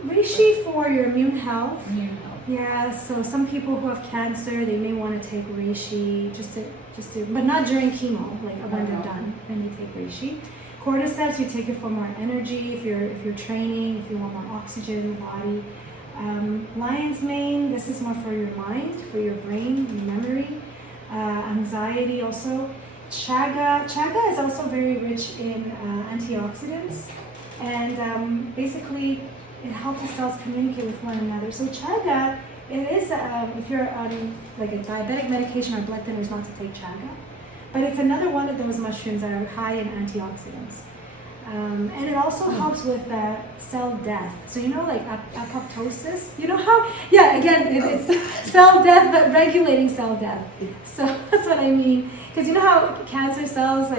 Reishi for your immune health. immune health. Yeah, so some people who have cancer, they may want to take reishi just to, but not during chemo, like when they're done, then they take reishi. Cordyceps, you take it for more energy, if you're training, if you want more oxygen in the body. Lion's mane, this is more for your mind, for your brain, your memory, anxiety also. Chaga is also very rich in antioxidants, and basically it helps the cells communicate with one another. So chaga, it is, if you're on like a diabetic medication or blood thinners, not to take chaga, but it's another one of those mushrooms that are high in antioxidants. And it also helps with cell death. So you know, like apoptosis, you know how, it's cell death, but regulating cell death. So that's what I mean. Because you know how cancer cells,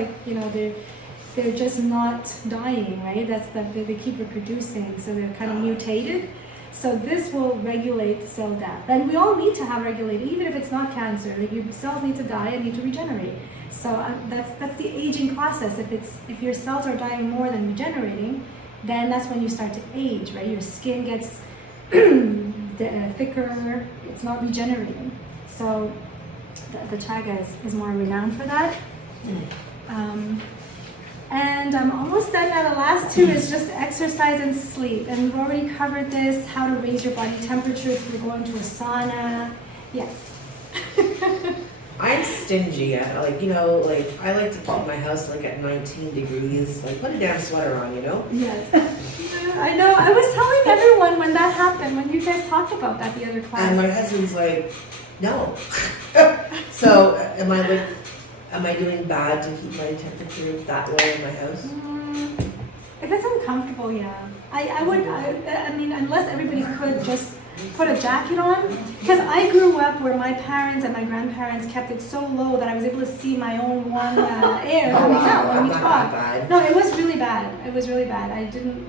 they're just not dying, right? They keep reproducing, so they're kind of mutated. So this will regulate cell death. And we all need to have regulated, even if it's not cancer. Like your cells need to die and need to regenerate. So that's the aging process. If your cells are dying more than regenerating, then that's when you start to age, right? Your skin gets thicker, it's not regenerating. So the chaga is more renowned for that. And I'm almost done now. The last two is just exercise and sleep. And we've already covered this, how to raise your body temperature if you're going to a sauna. Yes. I'm stingy. I like to keep my house at 19 degrees. Like, put a damn sweater on, Yes. I know. I was telling everyone when that happened, when you guys talked about that the other class. And my husband's like, no. So am I doing bad to keep my temperature that way in my house? If it's uncomfortable, yeah. I mean, unless everybody could just put a jacket on. Because I grew up where my parents and my grandparents kept it so low that I was able to see my own warm air coming out when we talked. No, it was really bad. It was really bad.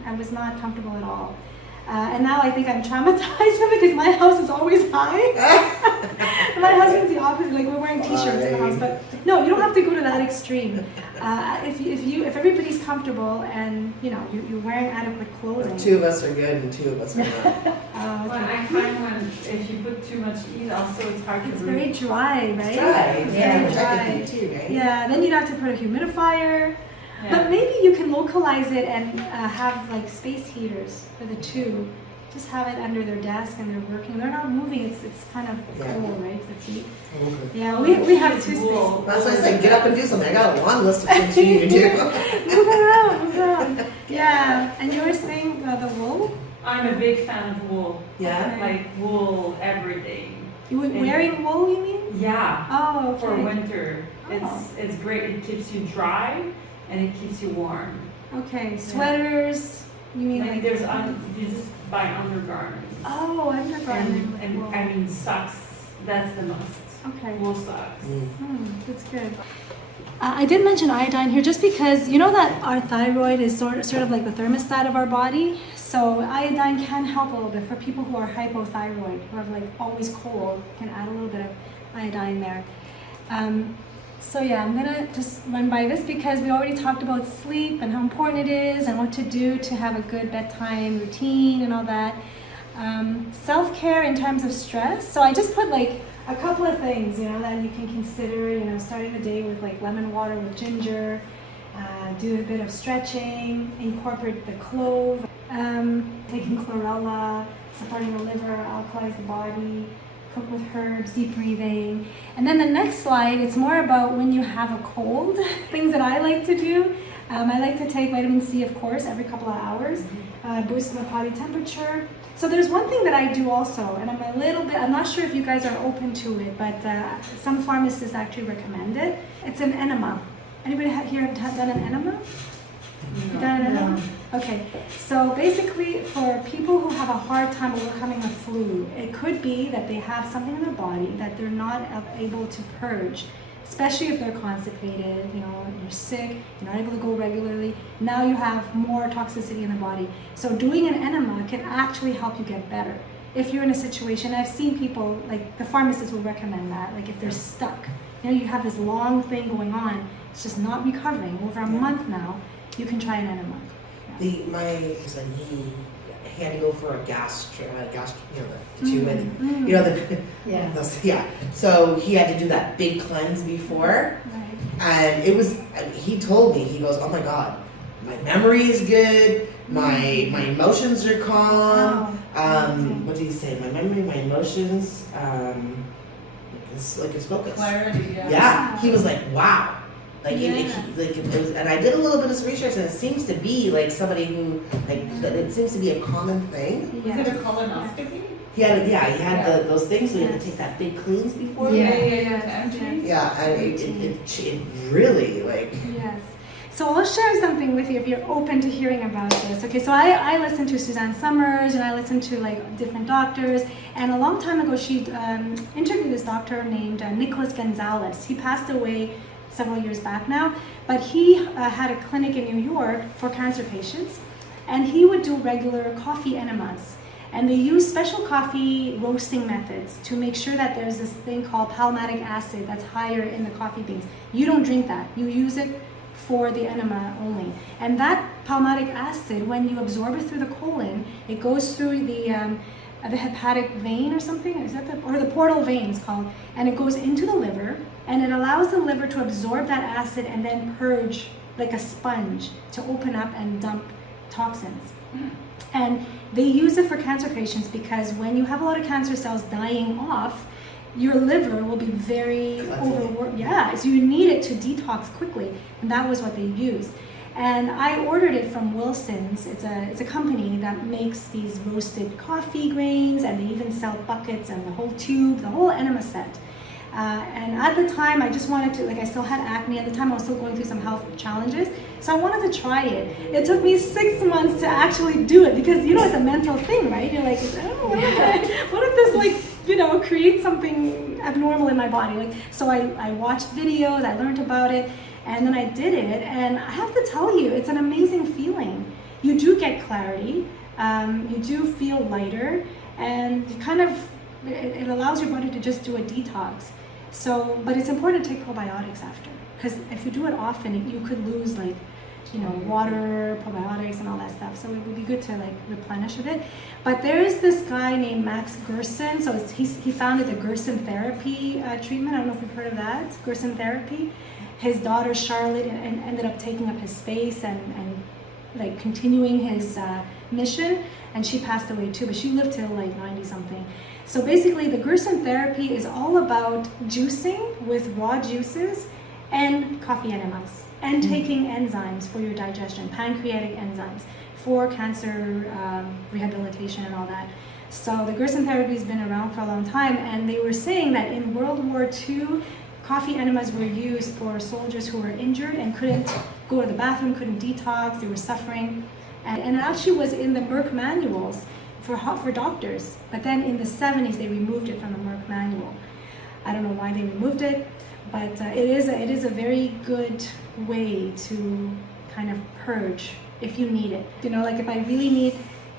I was not comfortable at all. And now I think I'm traumatized from it because my house is always high. My husband's the opposite. Like, we're wearing t-shirts in the house, but no, you don't have to go to that extreme. If everybody's comfortable and you're wearing adequate clothing. 2 of us are good and 2 of us are not. Oh, Well, okay. I find when if you put too much heat, also it's hard It's to very breathe. dry, right? It's dry. It's Yeah. very Which I dry. can do too, right? Yeah, then you'd have to put a humidifier. Yeah. But maybe you can localize it and have like space heaters for the two. Just have it under their desk and they're working. They're not moving. It's kind of Yeah. cool, right? The heat. Okay. Yeah, we have two spaces. Wool. That's why I said get up and do something. I got a long list of things for you to do. Move around, move around. Yeah, and you were saying the wool? I'm a big fan of wool. Yeah. Like wool everything. You were wearing wool, you mean? Yeah. Oh, okay. For winter, Oh. it's great. It keeps you dry and it keeps you warm. Okay, sweaters. You mean like There's you just buy undergarments. Oh, undergarment. And wool. I mean socks. That's the must. Okay. Wool socks. That's good. I did mention iodine here just because you know that our thyroid is sort of like the thermostat of our body. So iodine can help a little bit for people who are hypothyroid, who are like always cold. Can add a little bit of iodine there. So yeah, I'm gonna just run by this because we already talked about sleep and how important it is and what to do to have a good bedtime routine and all that. Self-care in terms of stress. So I just put like a couple of things, you know, that you can consider, you know, starting the day with like lemon water with ginger, do a bit of stretching, incorporate the clove, taking chlorella, supporting the liver, alkalize the body, cook with herbs, deep breathing. And then the next slide, it's more about when you have a cold, things that I like to do. I like to take vitamin C, of course, every couple of hours, boost my body temperature. So there's one thing that I do also, and I'm not sure if you guys are open to it, but some pharmacists actually recommend it. It's an enema. Anybody here have done an enema? You done an enema? Okay, so basically for people who have a hard time overcoming the flu, it could be that they have something in their body that they're not able to purge, especially if they're constipated, you know, you're sick, you're not able to go regularly. Now you have more toxicity in the body. So doing an enema can actually help you get better. If you're in a situation, I've seen people, like the pharmacist will recommend that, like if they're stuck, you know, you have this long thing going on, it's just not recovering over a month now, you can try an enema. My son, he had to go for a gas, you know, the tube, and you know Yeah. So he had to do that big cleanse before, Right. and it was. He told me, he goes, "Oh my God, my memory is good, my emotions are calm." What did he say? My memory, my emotions, it's like his focus. Clarity, yeah. Yeah, he was like, wow. Like, Yeah. it was, and I did a little bit of research, and it seems to be like somebody who, like, that it seems to be a common thing. Is it a colonoscopy? He had those things where you had to take that big cleanse before. Yeah. Empty. Yeah, and it really, like, Yes. So I'll share something with you if you're open to hearing about this. Okay, so I listened to Suzanne Summers and I listened to like different doctors. And a long time ago, she interviewed this doctor named Nicholas Gonzalez. He passed away several years back now, but he had a clinic in New York for cancer patients, and he would do regular coffee enemas. And they use special coffee roasting methods to make sure that there's this thing called palmatic acid that's higher in the coffee beans. You don't drink that. You use it for the enema only. And that palmatic acid, when you absorb it through the colon, it goes through the hepatic vein or something, or the portal vein is called, and it goes into the liver, and it allows the liver to absorb that acid and then purge like a sponge to open up and dump toxins. And they use it for cancer patients because when you have a lot of cancer cells dying off, your liver will be very overworked. Yeah, so you need it to detox quickly, and that was what they used. And I ordered it from Wilson's. It's a company that makes these roasted coffee grains, and they even sell buckets and the whole tube, the whole enema set. And at the time, I just wanted to, like, I still had acne at the time. I was still going through some health challenges, so I wanted to try it. It took me 6 months to actually do it because, you know, it's a mental thing, right? You're like, oh, what if this, like, you know, creates something abnormal in my body? Like, so I watched videos, I learned about it, and then I did it. And I have to tell you, it's an amazing feeling. You do get clarity, you do feel lighter, and you kind of, it allows your body to just do a detox. So, but it's important to take probiotics after, because if you do it often, you could lose like water, probiotics, and all that stuff. So it would be good to like replenish a bit. But there is this guy named Max Gerson. So he founded the Gerson therapy treatment. I don't know if you've heard of that, Gerson therapy. His daughter Charlotte ended up taking up his space and like continuing his mission, and she passed away too, but she lived till like 90 something. So basically the Gerson therapy is all about juicing with raw juices and coffee enemas and taking enzymes for your digestion, pancreatic enzymes for cancer rehabilitation and all that. So the Gerson therapy has been around for a long time, and they were saying that in World War II, coffee enemas were used for soldiers who were injured and couldn't go to the bathroom, couldn't detox, they were suffering. And it actually was in the Merck manuals for doctors. But then in the 70s, they removed it from the Merck manual. I don't know why they removed it, but it is a very good way to kind of purge if you need it. Like if I really need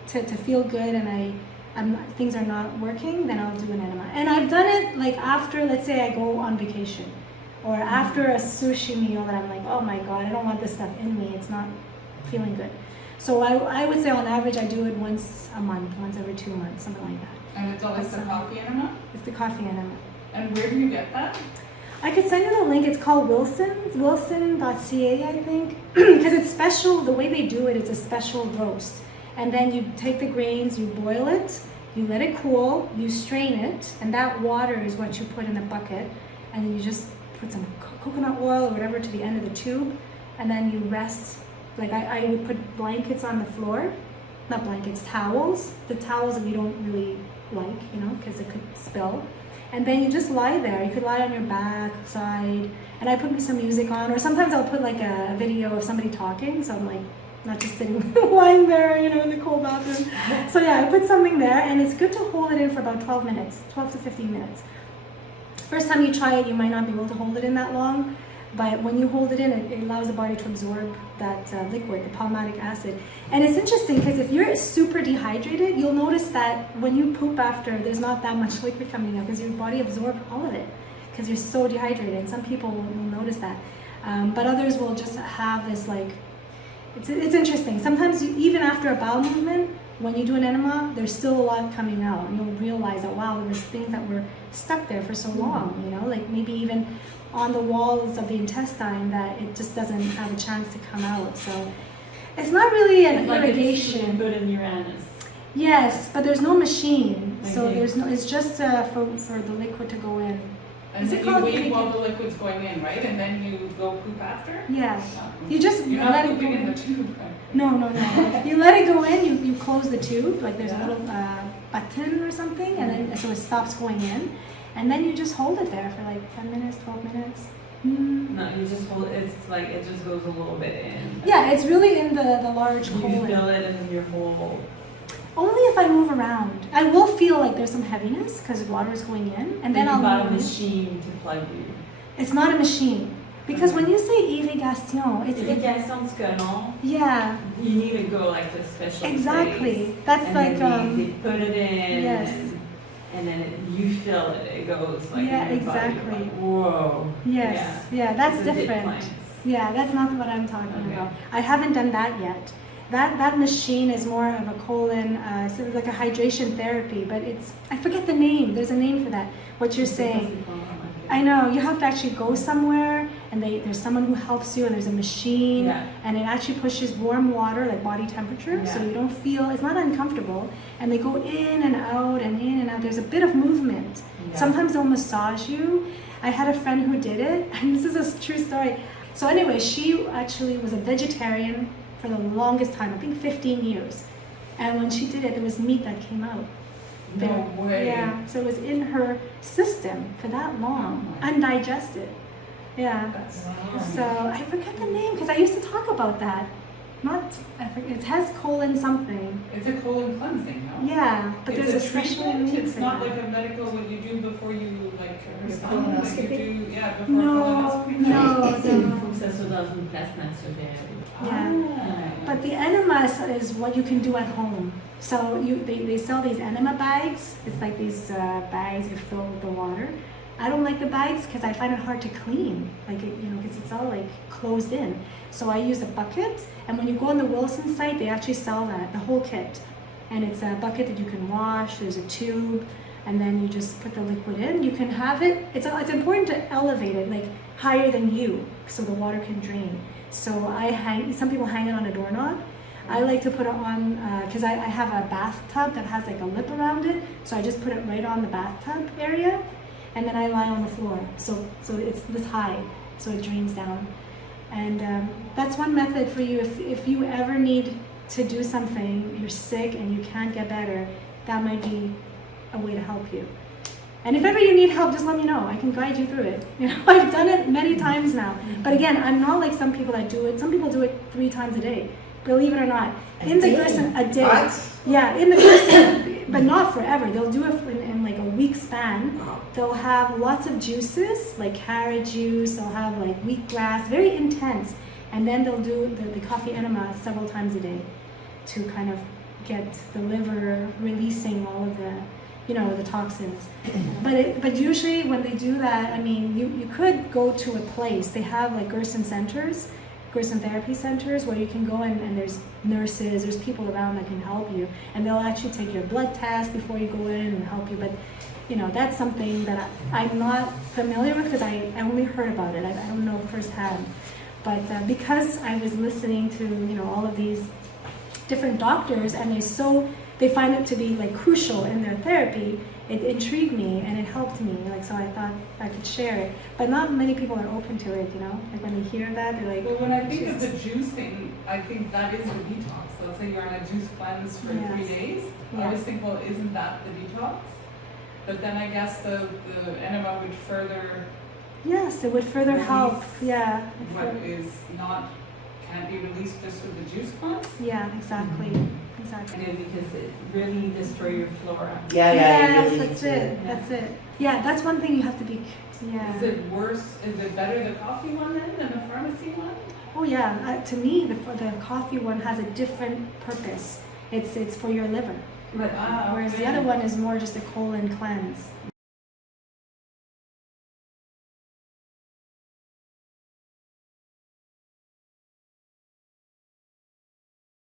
to feel good and things are not working, then I'll do an enema. And I've done it like after, let's say I go on vacation, or after a sushi meal that I'm like, oh my God, I don't want this stuff in me, it's not feeling good. So I would say on average I do it once a month, once every 2 months, something like that. And it's always the coffee enema? It's the coffee enema. And where do you get that? I could send you the link. It's called wilson.ca, I think, because it's special. The way they do it, it's a special roast. And then you take the grains, you boil it, you let it cool, you strain it, and that water is what you put in the bucket, and then you just put some coconut oil or whatever to the end of the tube, and then you rest. Like I would put blankets on the floor, not blankets, towels. The towels that you don't really like, because it could spill. And then you just lie there. You could lie on your back, side, and I put some music on, or sometimes I'll put like a video of somebody talking, so I'm like not just sitting lying there, in the cold bathroom. So yeah, I put something there, and it's good to hold it in for about 12 minutes, 12 to 15 minutes. First time you try it, you might not be able to hold it in that long, but when you hold it in, it allows the body to absorb that liquid, the palmitic acid. And it's interesting because if you're super dehydrated, you'll notice that when you poop after, there's not that much liquid coming out because your body absorbed all of it because you're so dehydrated. And some people will notice that. But others will just have this it's interesting. Sometimes even after a bowel movement, when you do an enema, there's still a lot coming out. And you'll realize that, wow, there was things that were stuck there for so long, like maybe even on the walls of the intestine that it just doesn't have a chance to come out. So it's not really an irrigation. Put in your anus. Yes, but there's no machine. Okay. So there's no, it's just for the liquid to go in. And then you wait while the liquid's going in, right? And then you go poop after? Yeah. You just You're let not it go pooping in in. the tube. No. You let it go in, you close the tube, like there's Yeah. a little button or something, and then so it stops going in. And then you just hold it there for like 10 minutes, 12 minutes. No, you just hold it. It's like it just goes a little bit in. Yeah, it's really in the large You colon. feel it in your whole. Only if I move around. I will feel like there's some heaviness because water is going in, and then you I'll bought a move. machine to plug you. It's not a machine. Because when you say irrigation, it's Irrigation's good, no? yeah, You need to go like to a special exactly. place. That's And like then they put it in. yes. And then you feel it. It goes like Yeah, in your body. exactly. You're like, whoa. Yes, yeah, that's It's a bit different. plants. Yeah, that's not what I'm talking Okay. about. I haven't done that yet. That machine is more of a colon, sort of like a hydration therapy, but I forget the name. There's a name for that. What you're saying. I know, you have to actually go somewhere, and there's someone who helps you, and there's a machine, Yeah. and it actually pushes warm water, like body temperature, so Yeah. you don't feel, it's not uncomfortable, and they go in and out and in and out. There's a bit of movement. Yeah. Sometimes they'll massage you. I had a friend who did it, and this is a true story. So anyway, she actually was a vegetarian for the longest time, I think 15 years. And when she did it, there was meat that came out. No way. Yeah, so it was in her system for that long, Oh my. undigested. Yeah. That's So I forget the name because I used to talk about that. I forget, it has colon something. It's a colon cleansing, no? Yeah, but It's there's a a special treatment. name It's for not that. like a medical what you do before you like Your something that colonoscopy? you do, yeah, before No, colonoscopy. no. Il faut que ça soit dans une place naturelle. Yeah. But the enemas is what you can do at home. So they sell these enema bags. It's like these bags you fill with the water. I don't like the bags because I find it hard to clean, like it, you know, because it's all like closed in. So I use a bucket, and when you go on the Wilson site, they actually sell that, the whole kit. And it's a bucket that you can wash, there's a tube, and then you just put the liquid in. You can have it, it's important to elevate it, like higher than you, so the water can drain. So some people hang it on a doorknob. I like to put it on, because I have a bathtub that has like a lip around it, so I just put it right on the bathtub area, and then I lie on the floor. So it's this high, so it drains down. And that's one method for you. If you ever need to do something, you're sick and you can't get better, that might be a way to help you. And if ever you need help, just let me know. I can guide you through it. You know, I've done it many times now. But again, I'm not like some people that do it. Some people do it 3 times a day. Believe it or not. In the Gerson, a day. What? Yeah, in the Gerson, but not forever. They'll do it in like a week span. They'll have lots of juices, like carrot juice. They'll have like wheatgrass, very intense. And then they'll do the coffee enema several times a day to kind of get the liver releasing all of the, you know, the toxins. But usually when they do that, I mean, you could go to a place. They have like Gerson centers, Gerson therapy centers, where you can go and there's nurses, there's people around that can help you, and they'll actually take your blood test before you go in and help you. But you know, that's something that I'm not familiar with because I only heard about it. I don't know firsthand. But because I was listening to, you know, all of these different doctors, and they find it to be like crucial in their therapy, it intrigued me and it helped me. Like, so I thought I could share it. But not many people are open to it, you know? Like when they hear that, they're like, Well, when I think of the juicing, I think that is the detox. So let's say you're on a juice cleanse for 3 days. I Yeah. always think, well, isn't that the detox? But then I guess the enema would further yes, it would further help. Release Yeah. what is not, can't be released just with the juice cleanse. Yeah, exactly. Exactly. Good, because it really destroy your flora. Yeah, Yes, you really that's need to. it. That's it. Yeah, that's one thing you have to be. Yeah. Is it worse, is it better the coffee one then than the pharmacy one? Oh yeah. To me, the coffee one has a different purpose. It's for your liver, But whereas the other one is more just a colon cleanse.